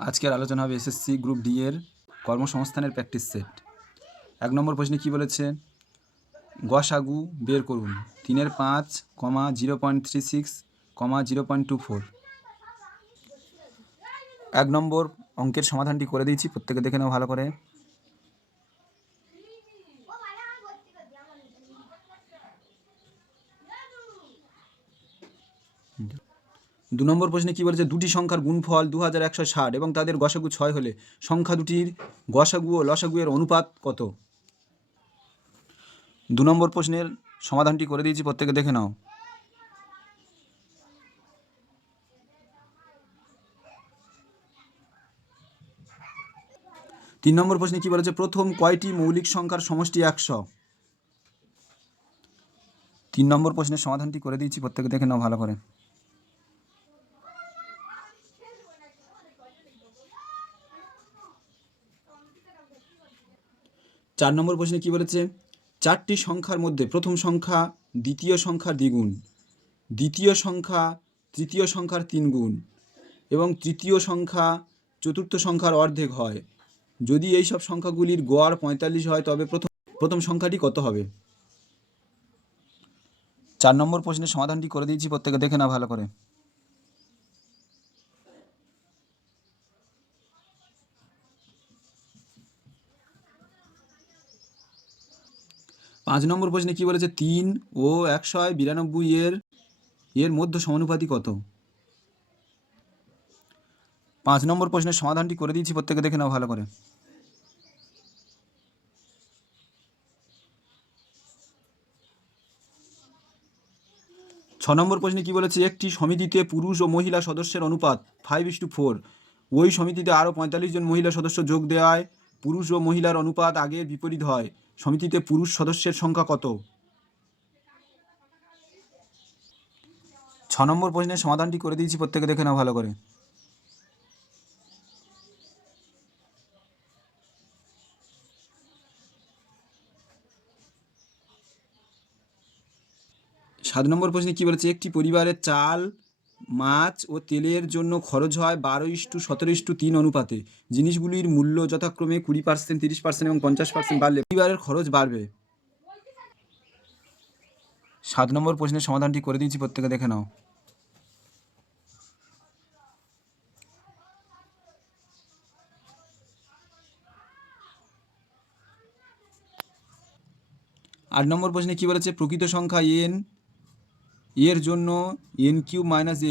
আজকের আলোচনা হবে এসএসসি গ্রুপ ডি এর কর্মসংস্থানের প্র্যাকটিস সেট। ১ নম্বর প্রশ্নে কি বলেছে? গসাগু বের করুন। 3-এর 5, 0.36, 0.24। ১ নম্বর অঙ্কের সমাধানটি করে দিয়েছি, প্রত্যেকে দেখে নাও ভালো করে। ২ নম্বর প্রশ্নে কি বলেছে? দুটি সংখ্যার গুণফল 2160 এবং তাদের গসাগু 6 হলে সংখ্যা দুটির গসাগু ও লসাগু এর অনুপাত কত? ২ নম্বর প্রশ্নের সমাধানটি করে দিয়েছি, প্রত্যেকে দেখে নাও। ৩ নম্বর প্রশ্নে কি বলেছে? প্রথম কয়টি মৌলিক সংখ্যার সমষ্টি 100? ৩ নম্বর প্রশ্নের সমাধানটি করে দিয়েছি, প্রত্যেকে দেখে নাও ভালো করে। ৪ নম্বর প্রশ্নে কি বলেছে? 4টি সংখ্যার মধ্যে প্রথম সংখ্যা দ্বিতীয় সংখ্যার দ্বিগুণ, দ্বিতীয় সংখ্যা তৃতীয় সংখ্যার 3 গুণ এবং তৃতীয় সংখ্যা চতুর্থ সংখ্যার অর্ধেক হয়। যদি এই সব সংখ্যাগুলির গড় 45 হয় তবে প্রথম সংখ্যাটি কত হবে? ৪ নম্বর প্রশ্নের সমাধানটি করে দিয়েছি, প্রত্যেকে দেখে নাও ভালো করে। ৫ নম্বর প্রশ্নে কি বলেছে? ৩ ও ১৯২ এর মধ্য সমানুপাতি কত? ৫ নম্বর প্রশ্নের সমাধানটি করে দিয়েছি, প্রত্যেকে দেখে নাও ভালো করে। ৬ নম্বর প্রশ্নে কি বলেছে? একটি সমিতিতে পুরুষ ও মহিলা সদস্যের অনুপাত 5:4। ওই সমিতিতে আরও ৪৫ জন মহিলা সদস্য যোগ দেওয়ায় পুরুষ ও মহিলার অনুপাত আগের বিপরীত হয়। সমিতিতে পুরুষ সদস্যের সংখ্যা কত? ৬ নম্বর প্রশ্নের সমাধানটি করে দিয়েছি, প্রত্যেকে দেখে নাও ভালো করে। ৭ নম্বর প্রশ্নে কি বলেছে? একটি পরিবারের চাল, মাছ ও তেলের জন্য খরচ হয় 12:17:3 অনুপাতে। জিনিসগুলির মূল্য যথাক্রমে 20%, 30% এবং 50% বাড়লে পরিবারের খরচ বাড়বে। ৭ নম্বর প্রশ্নের সমাধানটি করে দিয়েছি, প্রত্যেকে দেখে নাও। ৮ নম্বর প্রশ্নে কি বলেছে? প্রকৃত সংখ্যা n এর জন্য n³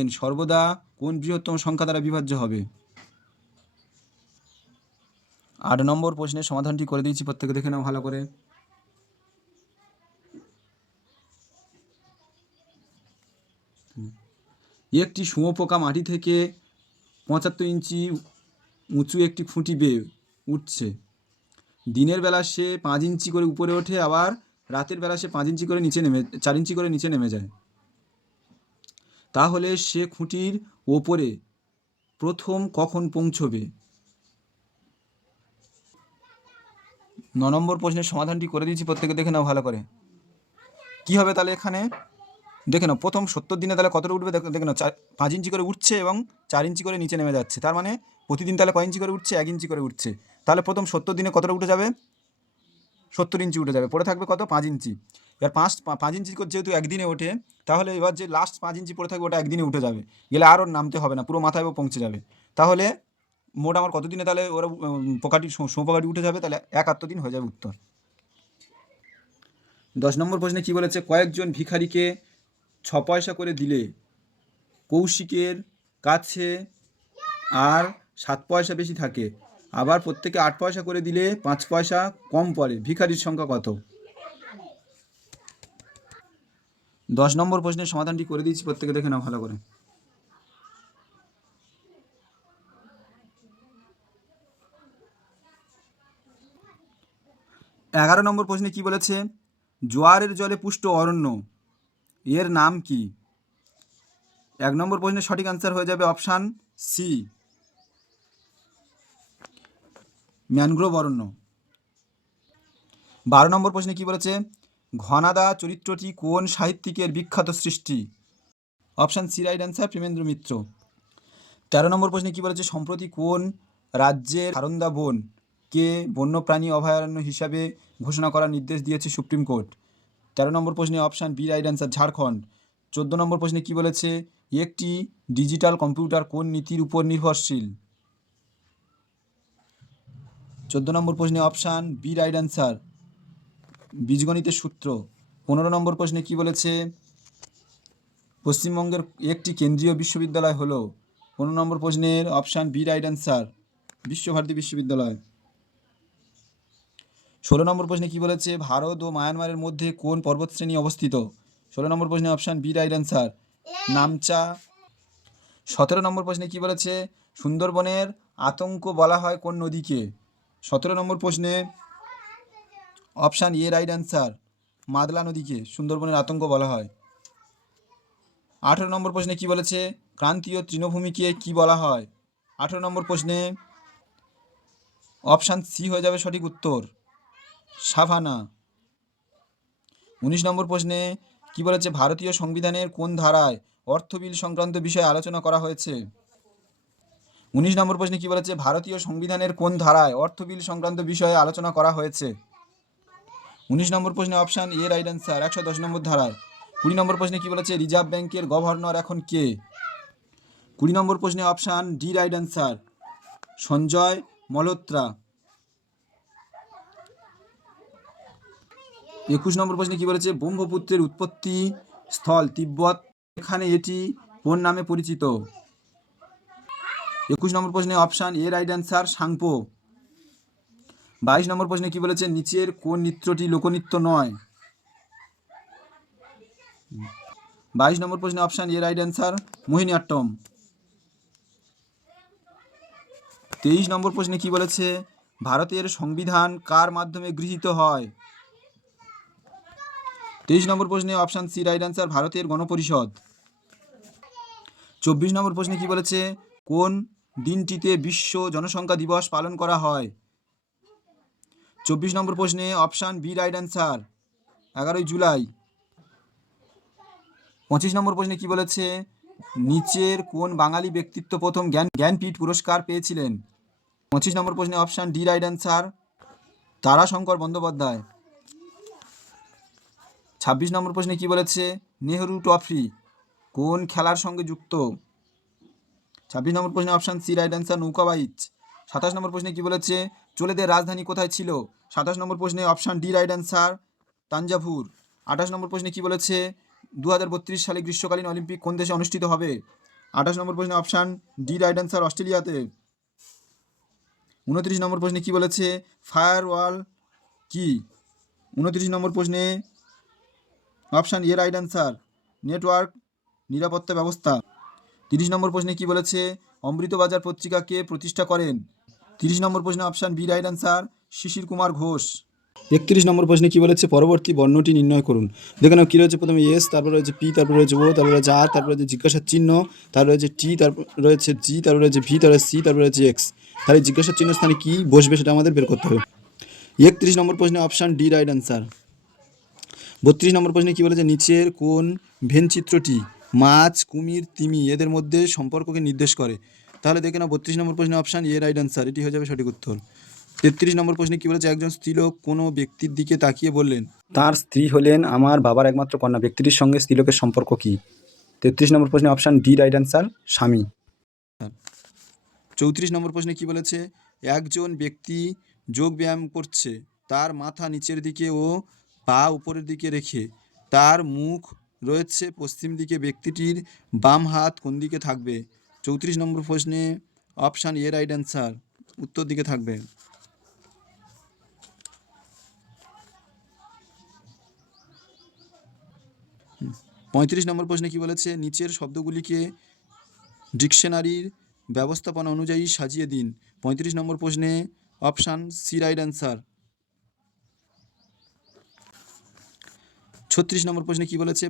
- n সর্বদা কোন বৃহত্তম সংখ্যা দ্বারা বিভাজ্য হবে? ৮ নম্বর প্রশ্নের সমাধানটি করে দিয়েছি, প্রত্যেকে দেখে নাও ভালো করে। একটি শুঁয়োপোকা মাটি থেকে ৭৫ ইঞ্চি উঁচু একটি খুঁটি বেয়ে উঠছে। দিনের বেলা সে 5 ইঞ্চি করে উপরে ওঠে, আবার রাতের বেলা সে 4 ইঞ্চি করে নিচে নেমে যায়। তাহলে সে খুঁটির ওপরে প্রথম কখন পৌঁছবে? ৯ নম্বর প্রশ্নের সমাধানটি করে দিয়েছি, প্রত্যেকে দেখে নাও ভালো করে। কি হবে তাহলে এখানে? দেখে নাও, প্রথম 70 দিনে তাহলে কতটা উঠবে? দেখে নাও, 5 ইঞ্চি করে উঠছে এবং 4 ইঞ্চি করে নিচে নেমে যাচ্ছে। তার মানে প্রতিদিন তাহলে কয় ইঞ্চি করে উঠছে? 1 ইঞ্চি করে উঠছে। তাহলে প্রথম 70 দিনে কতটা উঠে যাবে? 70 ইঞ্চি উঠে যাবে, পড়ে থাকবে কত? 5 ইঞ্চি। এবার 5 ইঞ্চি করে যেহেতু একদিনে ওঠে, তাহলে এবার যে লাস্ট 5 ইঞ্চি পড়ে থাকবে ওটা একদিনে উঠে যাবে, গেলে আর ওর নামতে হবে না, পুরো মাথায় পৌঁছে যাবে। তাহলে মোট আমার কত দিনে তাহলে ওরা শুঁয়োপোকাটি উঠে যাবে? তাহলে 71 দিন হয়ে যাবে উত্তর। 10 নম্বর প্রশ্নে কি বলেছে? কয়েকজন ভিখারিকে 6 পয়সা করে দিলে কৌশিকের কাছে আর 7 পয়সা বেশি থাকে, আবার প্রত্যেকে 8 পয়সা করে দিলে 5 পয়সা কম পড়ে। ভিখারির সংখ্যা কত? 10 নম্বর প্রশ্নের সমাধানটি করে দিয়েছি, প্রত্যেকে দেখে নাও ভালো করে। 11 নম্বর প্রশ্নে কি বলেছে? জোয়ারের জলে পুষ্ট অরণ্য এর নাম কি? 1 নম্বর প্রশ্নের সঠিক অ্যান্সার হয়ে যাবে অপশান সি, ম্যানগ্রোভ অরণ্য। 12 নম্বর প্রশ্নে কি বলেছে? ঘনাদা চরিত্রটি কোন সাহিত্যিকের বিখ্যাত সৃষ্টি? Option C right answer, Premendra Mitra. 13 নম্বর প্রশ্নে কি বলেছে, সম্প্রতি কোন রাজ্যের হারন্দা বনকে বন্যপ্রাণী অভয়ারণ্য হিসাবে ঘোষণা করার নির্দেশ দিয়েছে সুপ্রিম কোর্ট? 13 নম্বর প্রশ্নে option B right answer, Jharkhand. 14 নম্বর প্রশ্নে কি বলেছে, একটি ডিজিটাল কম্পিউটার কোন নীতির উপর নির্ভরশীল? 14 নম্বর প্রশ্নে অপশান বি রাইট অ্যান্সার, বীজগণিতের সূত্র। 15 নম্বর প্রশ্নে কি বলেছে, পশ্চিমবঙ্গের একটি কেন্দ্রীয় বিশ্ববিদ্যালয় হলো? 15 নম্বর প্রশ্নের option B right answer, Visva Bharati বিশ্ববিদ্যালয়। 16 নম্বর প্রশ্নে কি বলেছে, ভারত ও মায়ানমারের মধ্যে কোন পর্বতশ্রেণী অবস্থিত? 16 নম্বর প্রশ্নে অপশান বি রাইট অ্যান্সার, নামচা। 17 নম্বর প্রশ্নে কি বলেছে, সুন্দরবনের আতঙ্ক বলা হয় কোন নদীকে? 17 নম্বর প্রশ্নে option A right answer, Madla নদীকে সুন্দরবনের আতঙ্ক বলা হয়। 18 নম্বর প্রশ্নে কি বলেছে, ক্রান্তীয় তৃণভূমিকে কি বলা হয়? 18 নম্বর প্রশ্নে অপশান সি হয়ে যাবে সঠিক উত্তর, সাভানা। 19 নম্বর প্রশ্নে কি বলেছে, ভারতীয় সংবিধানের কোন ধারায় অর্থ বিল সংক্রান্ত বিষয়ে আলোচনা করা হয়েছে? 19 নম্বর প্রশ্নে কি বলেছে, ভারতীয় সংবিধানের কোন ধারায় অর্থ বিল সংক্রান্ত বিষয়ে আলোচনা করা হয়েছে? 19 নম্বর প্রশ্নে অপশান এ রাইট অ্যান্সার, 110 নম্বর ধারায়। 20 নম্বর প্রশ্নে কি বলেছে, রিজার্ভ ব্যাংকের গভর্নর এখন কে? 20 নম্বর প্রশ্নে option D right answer, Sanjay Malhotra. 21 নম্বর প্রশ্নে কি বলেছে, ব্রহ্মপুত্রের উৎপত্তি স্থল তিব্বত, এখানে এটি কোন নামে পরিচিত? 21 নম্বর প্রশ্নে option A right answer, Tsangpo. 22 নম্বর প্রশ্নে কি বলেছে, নিচের কোন নৃত্যটি লোকনৃত্য নয়? 22 নম্বর প্রশ্নে option A right answer, Mohiniyattam. 23 নম্বর প্রশ্নে কি বলেছে, ভারতের সংবিধান কার মাধ্যমে গৃহীত হয়? 23 নম্বর প্রশ্নে অপশান সি রাইট অ্যান্সার, ভারতের গণপরিষদ। 24 নম্বর প্রশ্নে কি বলেছে, কোন দিনটিতে বিশ্ব জনসংখ্যা দিবস পালন করা হয়? 24 নম্বর প্রশ্নে অপশান বি রাইট অ্যান্সার, 11ই জুলাই। 25 নম্বর প্রশ্নে কি বলেছে, নিচের কোন বাঙালি ব্যক্তিত্ব প্রথম জ্ঞানপীঠ পুরস্কার পেয়েছিলেন? 25 নম্বর প্রশ্নে option D right answer, Tarashankar Bandyopadhyay. 26 নম্বর প্রশ্নে কি বলেছে, নেহরু ট্রফি কোন খেলার সঙ্গে যুক্ত? 26 নম্বর প্রশ্নে অপশান সি রাইট অ্যান্সার, নৌকাবাহিজ। 27 নম্বর প্রশ্নে কি বলেছে, চোলেদের রাজধানী কোথায় ছিল? 27 নম্বর প্রশ্নে option D right answer, Thanjavur. 28 নম্বর প্রশ্নে কি বলেছে, 2032 সালে গ্রীষ্মকালীন অলিম্পিক কোন দেশে অনুষ্ঠিত হবে? 28 নম্বর প্রশ্নে অপশান ডি রাইট অ্যান্সার, অস্ট্রেলিয়াতে। 29 নম্বর প্রশ্নে কি বলেছে, ফায়ারওয়াল কি? 29 নম্বর প্রশ্নে option A right answer, network নিরাপত্তা ব্যবস্থা। 30 নম্বর প্রশ্নে কি বলেছে, অমৃতবাজার পত্রিকা কে প্রতিষ্ঠা করেন? 30 নম্বর প্রশ্নে অপশান বি রাইট অ্যান্সার, শিশির কুমার ঘোষ। 31 নম্বর প্রশ্নে কি বলেছে, পরবর্তী বর্ণটি নির্ণয় করুন। দেখে নাও কি রয়েছে, প্রথমে এস, তারপর রয়েছে পি, তারপর রয়েছে ও, তারপর রয়েছে আর, তারপর রয়েছে জিজ্ঞাসার চিহ্ন, তারপর রয়েছে টি, তারপর রয়েছে জি, তারপর রয়েছে ভি, তারপর সি, তারপর রয়েছে এক্স। তাহলে জিজ্ঞাসার চিহ্ন স্থানে কি বসবে সেটা আমাদের বের করতে হবে। 31 নম্বর প্রশ্নে অপশান ডি রাইট অ্যান্সার। 32 নম্বর প্রশ্নে কি বলেছে, নিচের কোন ভেন চিত্রটি মাছ, কুমির, তিমি এদের মধ্যে সম্পর্ককে নির্দেশ করে? তাহলে দেখে নাও 32 নম্বর প্রশ্নে অপশান এ রাইট অ্যান্সার, এটি হয়ে যাবে সঠিক উত্তর। 33 নম্বর প্রশ্নে কি বলেছে, একজন স্ত্রীলোক কোনো ব্যক্তির দিকে তাকিয়ে বললেন, তার স্ত্রী হলেন আমার বাবার একমাত্র কন্যা, ব্যক্তিটির সঙ্গে স্ত্রীলোকের সম্পর্ক কি? 33 নম্বর প্রশ্নে অপশান ডি রাইট অ্যান্সার, স্বামী। 34 নম্বর প্রশ্নে কি বলেছে, একজন ব্যক্তি যোগ ব্যায়াম করছে, তার মাথা নিচের দিকে ও পা উপরের দিকে রেখে, তার মুখ রয়েছে পশ্চিম দিকে, ব্যক্তিটির বাম হাত কোন দিকে থাকবে? 34 নম্বর প্রশ্নে অপশান এ রাইট অ্যান্সার, উত্তর দিকে থাকবে। 35 নম্বর প্রশ্নে কি বলেছে, নিচের শব্দগুলিকে ডিকশনারির ব্যবস্থাপনা অনুযায়ী সাজিয়ে দিন। 35 নম্বর প্রশ্নে অপশান সি রাইট অ্যান্সার। 36 নম্বর প্রশ্নে কি বলেছে,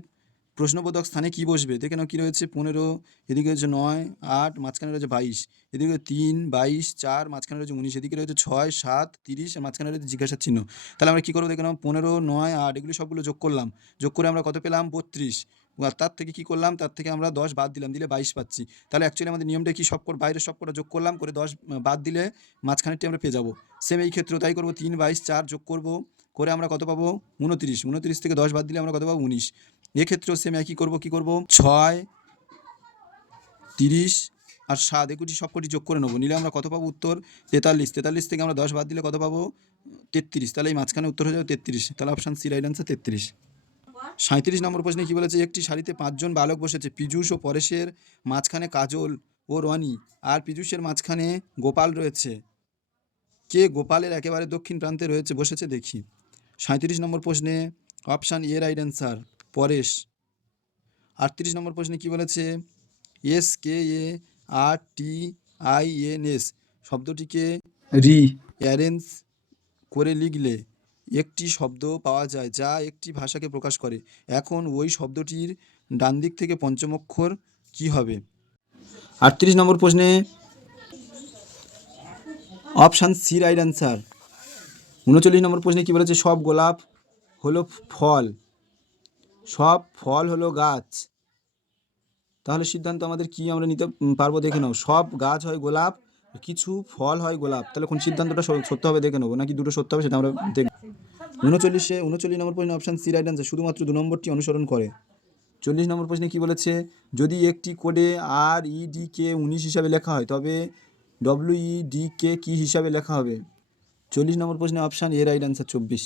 প্রশ্নবোধক স্থানে কি বসবে? দেখে নাও কি রয়েছে, 15, এদিকে রয়েছে 9, 8, মাঝখানে রয়েছে 22, এদিকে 3, 22, 4, মাঝখানে রয়েছে 19, এদিকে রয়েছে 6, 7, 30, আর মাঝখানে রয়েছে জিজ্ঞাসার চিহ্ন। তাহলে আমরা কী করবো, দেখে নাও 15, 9, 8 এগুলি সবগুলো যোগ করলাম, যোগ করে আমরা কত পেলাম, 32। আর তার থেকে কী করলাম, তার থেকে আমরা 10 বাদ দিলাম, দিলে 22 পাচ্ছি। তাহলে অ্যাকচুয়ালি আমাদের নিয়মটা কি, বাইরের সবকটা যোগ করলাম, করে 10 বাদ দিলে মাঝখানেরটি আমরা পেয়ে যাবো। সেম এই ক্ষেত্রেও তাই করবো, 3, 22, 4 যোগ করবো, করে আমরা কত পাবো, 29। 29 থেকে 10 বাদ দিলে আমরা কত পাবো, 19। এক্ষেত্রেও সেম একই করবো, কী করবো, 6, 30 আর 7 একুটি সবকটি যোগ করে নেবো, নিলে আমরা কত পাবো, উত্তর 43। 43 থেকে আমরা 10 বাদ দিলে কত পাবো, 33। তাহলে এই মাঝখানে উত্তর হয়ে যাবে 33। তাহলে অপশান সি রাইট আনসার 33। 37 নম্বর প্রশ্নে কী বলেছে, একটি সারিতে 5 জন বালক বসেছে, পীযূষ ও পরেশের মাঝখানে কাজল ও রনি, আর পীযূষের মাঝখানে গোপাল রয়েছে, কে গোপালের একেবারে দক্ষিণ প্রান্তে বসেছে দেখি। 37 নম্বর প্রশ্নে option A right answer, Paresh. 38 নম্বর প্রশ্নে কী বলেছে, SKARTINS শব্দটিকে অ্যারেঞ্জ করে লিখলে একটি শব্দ পাওয়া যায় যা একটি ভাষাকে প্রকাশ করে। এখন ওই শব্দটির ডান দিক থেকে পঞ্চম অক্ষর কী হবে। 38 নম্বর প্রশ্নে অপশান সি রাইট অ্যান্সার। 39 নম্বর প্রশ্নে কী বলেছে, সব গোলাপ হলো ফল, সব ফল হলো গাছ। তাহলে সিদ্ধান্ত আমাদের কি আমরা নিতে পারবো, দেখে নাও। সব গাছ হয় গোলাপ, কিছু ফল হয় গোলাপ। তাহলে কোন সিদ্ধান্তটা সত্য হবে দেখে নেবো, নাকি দুটো সত্য হবে সেটা আমরা দেখব। 39 নম্বর প্রশ্নে অপশান সি রাইট অ্যান্সার, শুধুমাত্র 2 নম্বরটি অনুসরণ করে। 40 নম্বর প্রশ্নে কী বলেছে, যদি একটি কোডে REDকে 19 হিসাবে লেখা হয় তবে WEDকে কী হিসাবে লেখা হবে। 40 নম্বর প্রশ্নে অপশান এ রাইট অ্যান্সার 24।